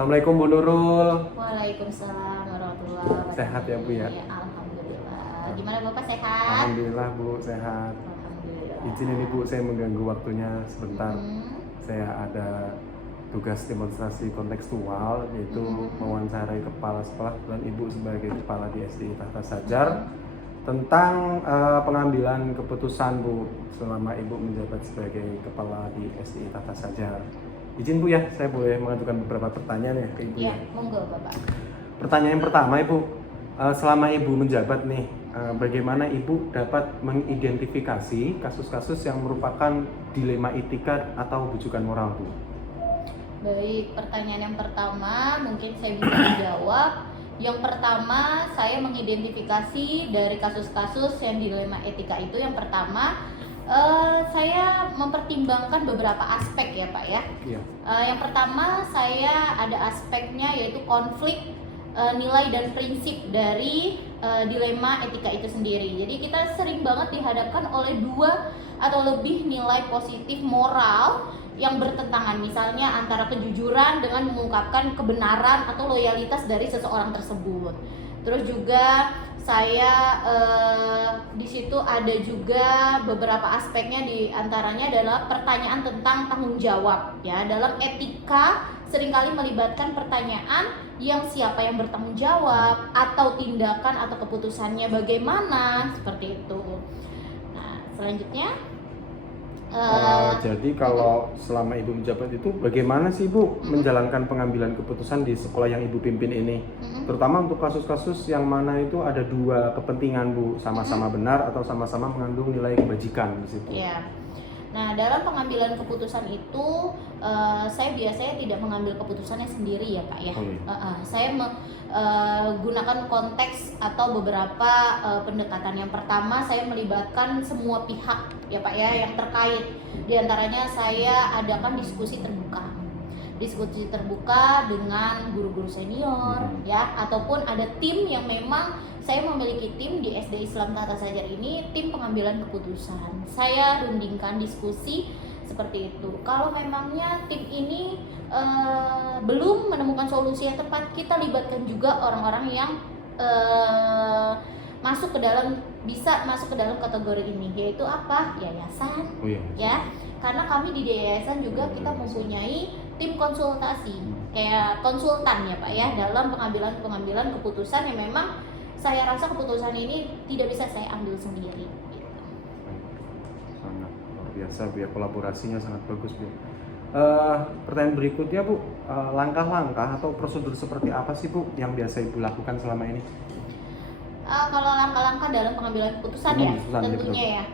Assalamualaikum Bu Nurul. Waalaikumsalam warahmatullahi wabarakatuh. Sehat ya Bu ya? Ya, alhamdulillah. Gimana Bapak sehat? Alhamdulillah Bu sehat. Alhamdulillah. Izin ini Bu, saya mengganggu waktunya sebentar. Hmm. Saya ada tugas demonstrasi kontekstual, yaitu mewawancarai kepala sekolah dan Ibu sebagai kepala di SDI Tahta Sajar tentang pengambilan keputusan Bu selama Ibu menjabat sebagai kepala di SDI Tahta Sajar. Izin Bu ya, saya boleh mengajukan beberapa pertanyaan ya ke Ibu Ya, ya? monggo Bapak. Pertanyaan yang pertama Ibu, selama Ibu menjabat nih, bagaimana Ibu dapat mengidentifikasi kasus-kasus yang merupakan dilema etika atau bujukan moral Bu? Baik, pertanyaan yang pertama mungkin saya bisa menjawab. Yang pertama, saya mengidentifikasi dari kasus-kasus yang dilema etika itu. Yang pertama, saya mempertimbangkan beberapa aspek ya Pak ya. Iya. Yang pertama, saya ada aspeknya yaitu konflik nilai dan prinsip dari dilema etika itu sendiri. Jadi kita sering banget dihadapkan oleh dua atau lebih nilai positif moral yang bertentangan, misalnya antara kejujuran dengan mengungkapkan kebenaran atau loyalitas dari seseorang tersebut. Terus juga saya di situ ada juga beberapa aspeknya, di antaranya adalah pertanyaan tentang tanggung jawab ya. Dalam etika seringkali melibatkan pertanyaan yang siapa yang bertanggung jawab atau tindakan atau keputusannya bagaimana, seperti itu. Nah, selanjutnya Jadi kalau selama Ibu menjabat itu bagaimana sih Ibu menjalankan pengambilan keputusan di sekolah yang Ibu pimpin ini? Terutama untuk kasus-kasus yang mana itu ada dua kepentingan Bu, sama-sama benar atau sama-sama mengandung nilai kebajikan di situ. ya. Nah, dalam pengambilan keputusan itu saya biasanya tidak mengambil keputusannya sendiri ya Pak ya. Oh, iya. Saya menggunakan konteks atau beberapa pendekatan. Yang pertama, saya melibatkan semua pihak ya Pak ya yang terkait. Di antaranya saya adakan diskusi terbuka. Diskusi terbuka dengan guru-guru senior ya, ataupun ada tim yang memang saya memiliki tim di SD Islam Tahta Sajar ini, tim pengambilan keputusan. Saya rundingkan diskusi seperti itu. Kalau memangnya tim ini belum menemukan solusi yang tepat, kita libatkan juga orang-orang yang masuk ke dalam, bisa masuk ke dalam kategori ini, yaitu apa? Yayasan. Oh, iya. Ya, karena kami di yayasan juga kita mempunyai tim konsultasi, kayak konsultan ya Pak ya, dalam pengambilan keputusan yang memang saya rasa keputusan ini tidak bisa saya ambil sendiri gitu. Sangat luar biasa Bu ya, kolaborasinya sangat bagus Bu. Pertanyaan berikutnya Bu, langkah-langkah atau prosedur seperti apa sih Bu yang biasa Ibu lakukan selama ini? Kalau langkah-langkah dalam pengambilan keputusan ya, Keputusan, tentunya betul. ya.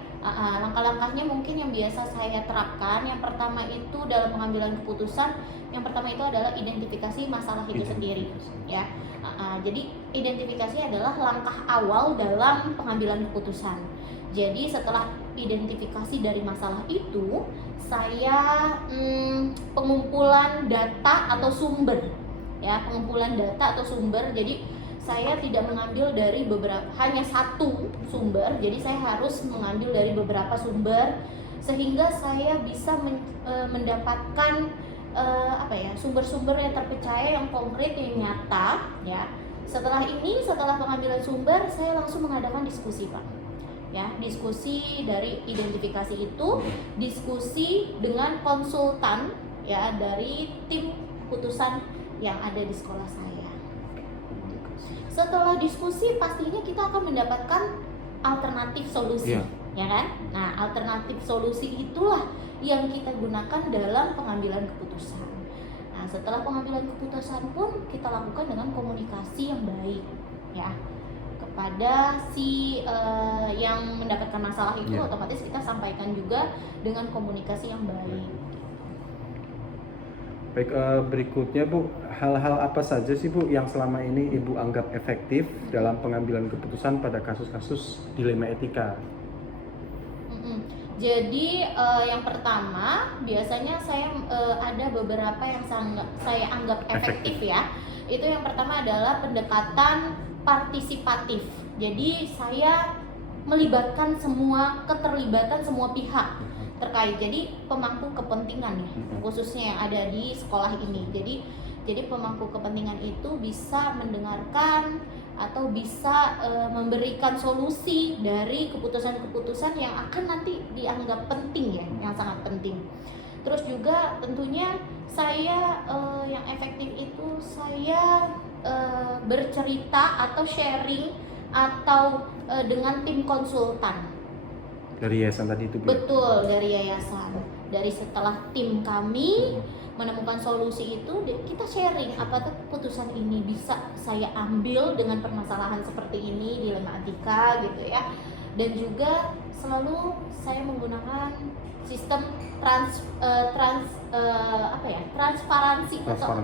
Langkah-langkahnya mungkin yang biasa saya terapkan, yang pertama itu dalam pengambilan keputusan, yang pertama itu adalah identifikasi masalah itu sendiri ya. Jadi identifikasi adalah langkah awal dalam pengambilan keputusan. Jadi setelah identifikasi dari masalah itu, saya pengumpulan data atau sumber ya, pengumpulan data atau sumber. Jadi saya tidak mengambil dari beberapa, hanya satu sumber, jadi saya harus mengambil dari beberapa sumber sehingga saya bisa mendapatkan sumber-sumber yang terpercaya, yang konkret, yang nyata ya. Setelah pengambilan sumber, saya langsung mengadakan diskusi Pak ya, diskusi dari identifikasi itu, diskusi dengan konsultan ya dari tim keputusan yang ada di sekolah saya. Setelah diskusi pastinya kita akan mendapatkan alternatif solusi, ya kan? Nah, alternatif solusi itulah yang kita gunakan dalam pengambilan keputusan. Nah, setelah pengambilan keputusan pun kita lakukan dengan komunikasi yang baik, ya, kepada si yang mendapatkan masalah itu. Otomatis kita sampaikan juga dengan komunikasi yang baik. Baik, berikutnya Bu, hal-hal apa saja sih Bu yang selama ini Ibu anggap efektif dalam pengambilan keputusan pada kasus-kasus dilema etika? Jadi yang pertama biasanya saya ada beberapa yang saya anggap efektif ya. Itu yang pertama adalah pendekatan partisipatif. Jadi saya melibatkan keterlibatan semua pihak terkait. Jadi pemangku kepentingan ya, khususnya yang ada di sekolah ini. Jadi Jadi pemangku kepentingan itu bisa mendengarkan atau bisa memberikan solusi dari keputusan-keputusan yang akan nanti dianggap penting ya, yang sangat penting. Terus juga tentunya saya yang efektif itu saya bercerita atau sharing atau dengan tim konsultan. Dari yayasan tadi itu Bu? Betul, dari yayasan. Dari setelah tim kami menemukan solusi itu, kita sharing apakah keputusan ini bisa saya ambil dengan permasalahan seperti ini, dilema etika gitu ya. Dan juga selalu saya menggunakan sistem transparansi atau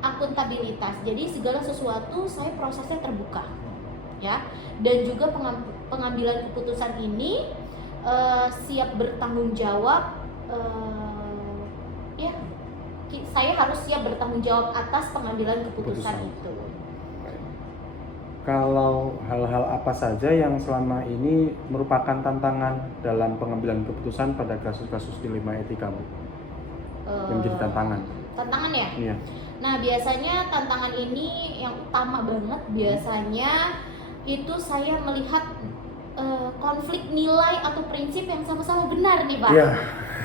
akuntabilitas. Jadi segala sesuatu saya prosesnya terbuka ya. Dan juga pengambilan keputusan ini siap bertanggung jawab, ya saya harus siap bertanggung jawab atas pengambilan keputusan itu. Kalau hal-hal apa saja yang selama ini merupakan tantangan dalam pengambilan keputusan pada kasus-kasus dilema etika Bu? Yang menjadi tantangan? Tantangan ya? Iya. Nah biasanya tantangan ini yang utama banget biasanya itu saya melihat konflik nilai atau prinsip yang sama-sama benar nih Pak. Iya.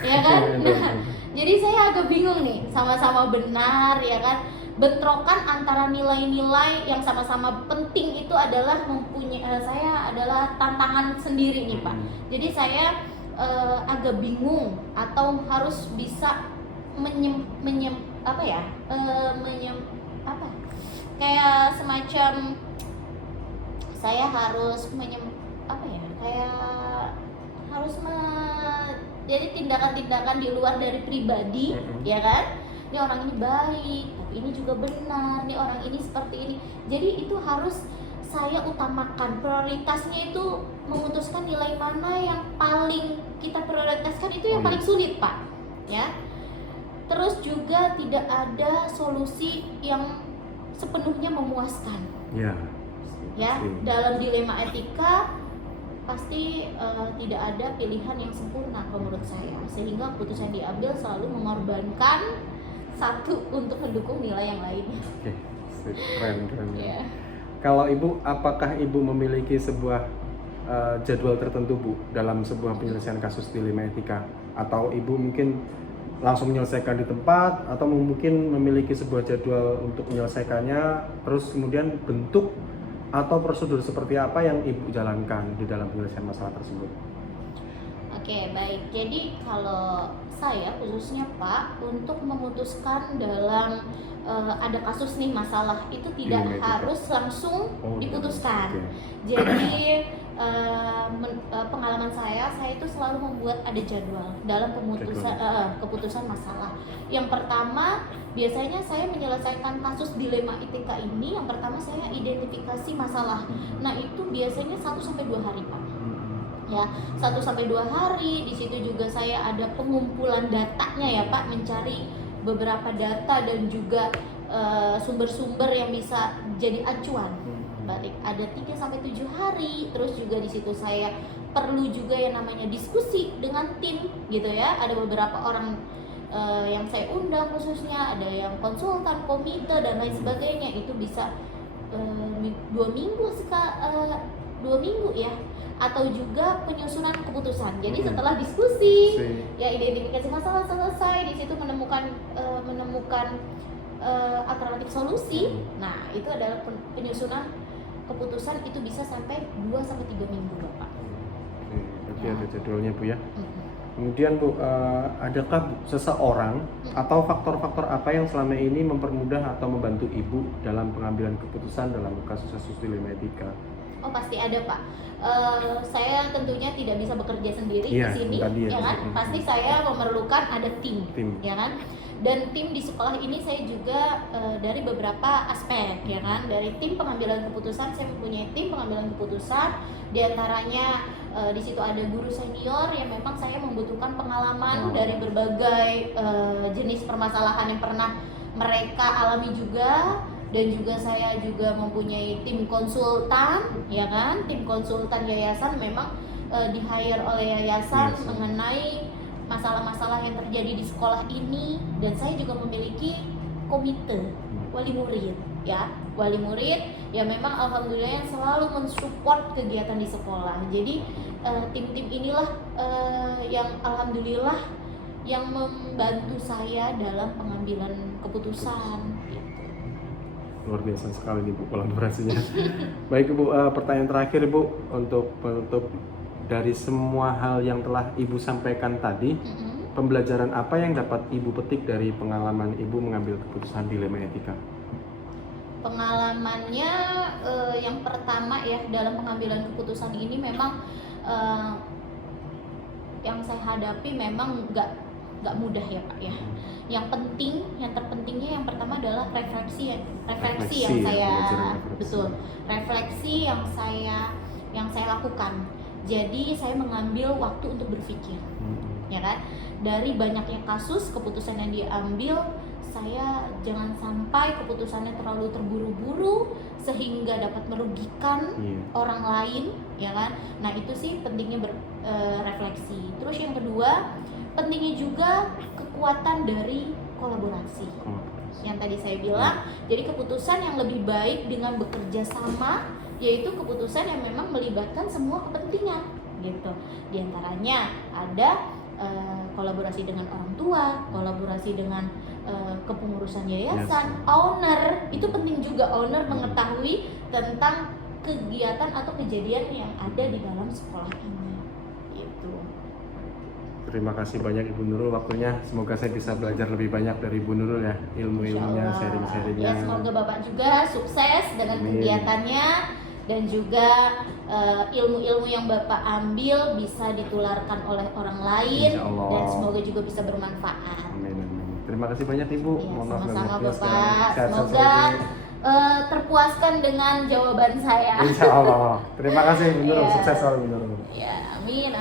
Ya kan? Nah, jadi saya agak bingung nih, sama-sama benar ya kan. Bentrokan antara nilai-nilai yang sama-sama penting itu adalah saya adalah tantangan sendiri nih Pak. Jadi saya agak bingung atau harus bisa kayak semacam saya harus jadi tindakan-tindakan di luar dari pribadi, ya kan? Ini orang ini baik, tapi ini juga benar. Ini orang ini seperti ini. Jadi itu harus saya utamakan. Prioritasnya itu memutuskan nilai mana yang paling kita prioritaskan, itu yang paling sulit Pak. Ya. Terus juga tidak ada solusi yang sepenuhnya memuaskan. Ya. Ya, dalam dilema etika pasti tidak ada pilihan yang sempurna menurut saya, sehingga keputusan diambil selalu mengorbankan satu untuk mendukung nilai yang lainnya. Oke, keren ya. Yeah. Kalau Ibu, apakah Ibu memiliki sebuah jadwal tertentu Bu dalam sebuah penyelesaian kasus dilema etika, atau Ibu mungkin langsung menyelesaikan di tempat, atau mungkin memiliki sebuah jadwal untuk menyelesaikannya, terus kemudian bentuk atau prosedur seperti apa yang Ibu jalankan di dalam penyelesaian masalah tersebut? Oke, baik. Jadi kalau saya khususnya Pak, untuk memutuskan dalam ada kasus nih masalah itu tidak harus langsung diputuskan. Jadi pengalaman saya itu selalu membuat ada jadwal dalam keputusan masalah. Yang pertama, biasanya saya menyelesaikan kasus dilema etika ini, yang pertama saya identifikasi masalah. Nah, itu biasanya 1-2 hari, Pak. Ya, 1-2 hari. Di situ juga saya ada pengumpulan datanya ya, Pak, mencari beberapa data dan juga sumber-sumber yang bisa jadi acuan. Balik ada 3-7 hari. Terus juga di situ saya perlu juga yang namanya diskusi dengan tim gitu ya. Ada beberapa orang yang saya undang khususnya, ada yang konsultan, komite dan lain sebagainya. Itu bisa 2 minggu ya, atau juga penyusunan keputusan. Jadi setelah diskusi ya, identifikasi masalah selesai, di situ menemukan alternatif solusi. Nah, itu adalah penyusunan keputusan, itu bisa sampai 2-3 minggu Bapak. Oke, ada jadwalnya Bu ya. Kemudian Bu, adakah seseorang atau faktor-faktor apa yang selama ini mempermudah atau membantu Ibu dalam pengambilan keputusan dalam kasus-kasus dilema etika? Oh, pasti ada Pak. Saya tentunya tidak bisa bekerja sendiri di sini, ya kan? Pasti saya memerlukan ada tim, ya kan? Dan tim di sekolah ini saya juga dari beberapa aspek, ya kan? Dari tim pengambilan keputusan, saya mempunyai tim pengambilan keputusan. Di antaranya di situ ada guru senior yang memang saya membutuhkan pengalaman dari berbagai jenis permasalahan yang pernah mereka alami juga. Dan juga saya juga mempunyai tim konsultan, ya kan? Tim konsultan yayasan memang di-hire oleh yayasan mengenai masalah-masalah yang terjadi di sekolah ini. Dan saya juga memiliki komite wali murid ya. Wali murid ya memang alhamdulillah yang selalu mensupport kegiatan di sekolah. Jadi tim-tim inilah yang alhamdulillah yang membantu saya dalam pengambilan keputusan gitu. Luar biasa sekali nih Bu kolaborasinya. Baik Ibu, pertanyaan terakhir Ibu untuk penutup, dari semua hal yang telah Ibu sampaikan tadi, pembelajaran apa yang dapat Ibu petik dari pengalaman Ibu mengambil keputusan dilema etika? Pengalamannya yang pertama ya dalam pengambilan keputusan ini memang yang saya hadapi memang nggak mudah ya Pak ya. Yang terpentingnya yang pertama adalah refleksi yang saya betul refleksi yang saya lakukan. Jadi saya mengambil waktu untuk berpikir, ya kan. Dari banyaknya kasus keputusan yang diambil, saya jangan sampai keputusannya terlalu terburu-buru sehingga dapat merugikan orang lain, ya kan. Nah itu sih pentingnya berefleksi. Terus yang kedua, pentingnya juga kekuatan dari kolaborasi. Yang tadi saya bilang, jadi keputusan yang lebih baik dengan bekerja sama, yaitu keputusan yang memang melibatkan semua kepentingan gitu. Di antaranya ada kolaborasi dengan orang tua, kolaborasi dengan kepengurusan yayasan, owner, itu penting juga owner mengetahui tentang kegiatan atau kejadian yang ada di dalam sekolah ini gitu. Terima kasih banyak Ibu Nurul waktunya. Semoga saya bisa belajar lebih banyak dari Ibu Nurul ya, ilmu-ilmunya, sharing-sharingnya. Ya, semoga Bapak juga sukses dengan kegiatannya dan juga ilmu-ilmu yang Bapak ambil bisa ditularkan oleh orang lain dan semoga juga bisa bermanfaat. Amin. Terima kasih banyak Ibu. Ya, sama-sama Bapak. Semoga terpuaskan dengan jawaban saya. Insya Allah. Terima kasih Ibu Nurul. Sukses selalu Ibu Nurul. Ya, amin.